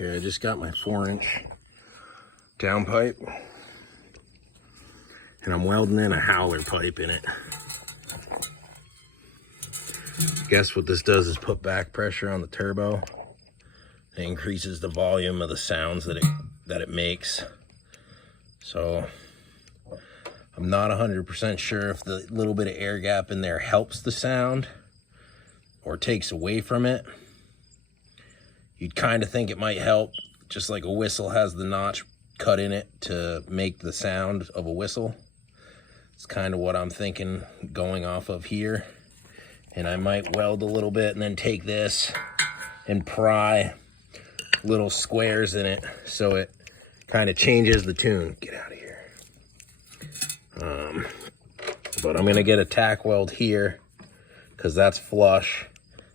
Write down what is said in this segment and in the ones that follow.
Okay, I just got my 4-inch downpipe, and I'm welding in a howler pipe in it. Guess what this does is put back pressure on the turbo. It increases the volume of the sounds that it makes. So I'm not 100% sure if the little bit of air gap in there helps the sound or takes away from it. You'd kind of think it might help, just like a whistle has the notch cut in it to make the sound of a whistle. It's kind of what I'm thinking going off of here. And I might weld a little bit and then take this and pry little squares in it so it kind of changes the tune. Get out of here. But I'm gonna get a tack weld here because that's flush.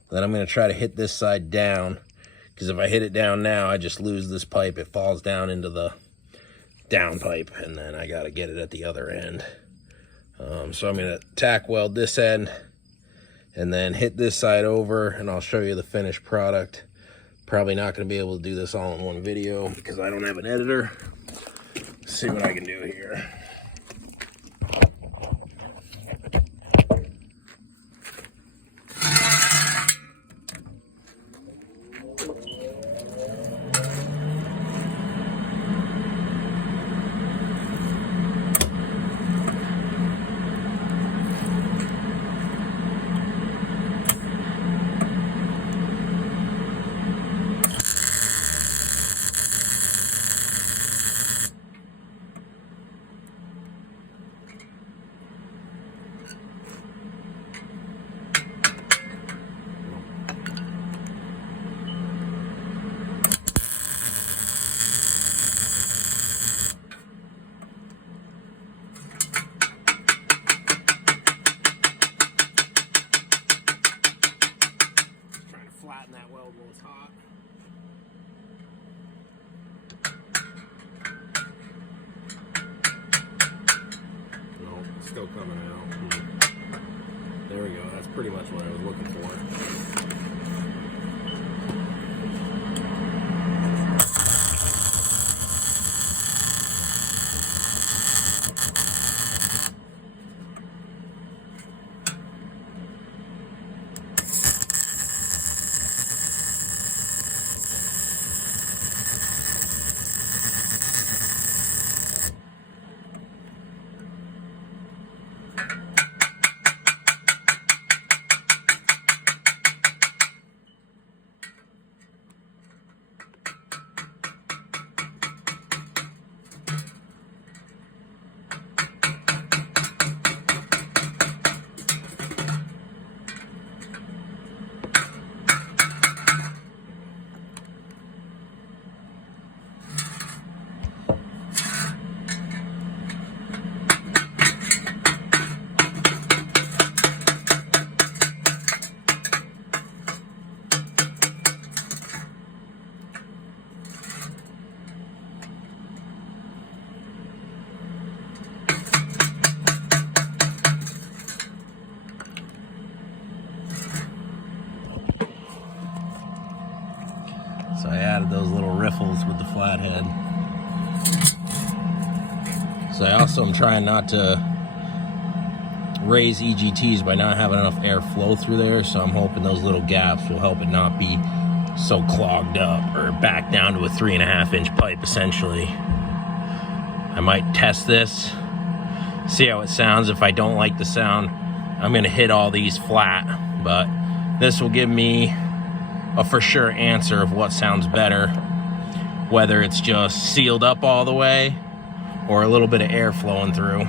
Then I'm gonna try to hit this side down, because if I hit it down now, I just lose this pipe. It falls down into the down pipe, and then I gotta get it at the other end. So I'm gonna tack weld this end and then hit this side over, and I'll show you the finished product. Probably not gonna be able to do this all in one video because I don't have an editor. Let's see what I can do here. Flatten that weld while it's hot. No, it's still coming out. There we go. That's pretty much what I was looking for. So I added those little riffles with the flathead. So I also am trying not to raise EGTs by not having enough air flow through there. So I'm hoping those little gaps will help it not be so clogged up or back down to a 3.5-inch pipe essentially. I might test this, see how it sounds. If I don't like the sound, I'm gonna hit all these flat, but this will give me a for sure answer of what sounds better, whether it's just sealed up all the way or a little bit of air flowing through.